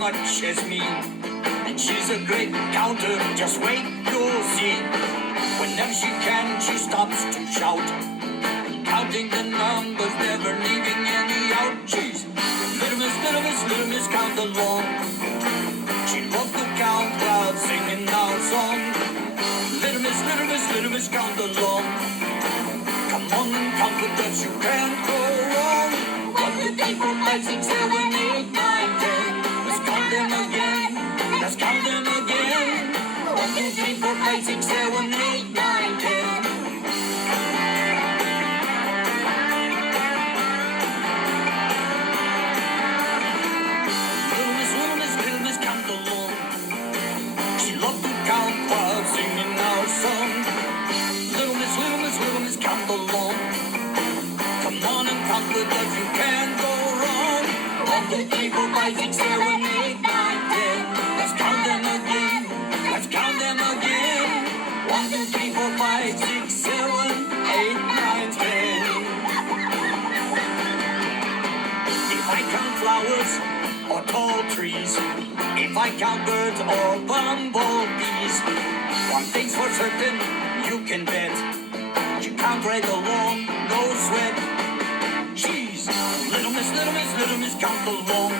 much as me. And she's a great counter, just wait, you'll see. Whenever she can, she stops to shout, counting the numbers, never leaving any out. She's little miss, count along. She loved to count while singing our song. Little miss, count along. Come on and count with us, you can't go wrong. 1, 2, 3, 4, 5, 6, 7, 8, 9, 10. Let's count them again. Let's count them again. 1, 2, 3, 4, 5, 6, 7, 8, 9, 10. Little miss, count along. She loved to count while singing our song. Little miss, count along. Come on and count with us, you can't go wrong. 1, 2, 3, 4, 5, 6, 7, 8, 9, 10. Let's count them again. Let's count them again. 1, 2, 3, 4, 5, 6, 7, 8, 9, 10. If I count flowers or tall trees, if I count birds or bumblebees, one thing's for certain, you can bet. You count right along, no sweat. Jeez, little miss, count along.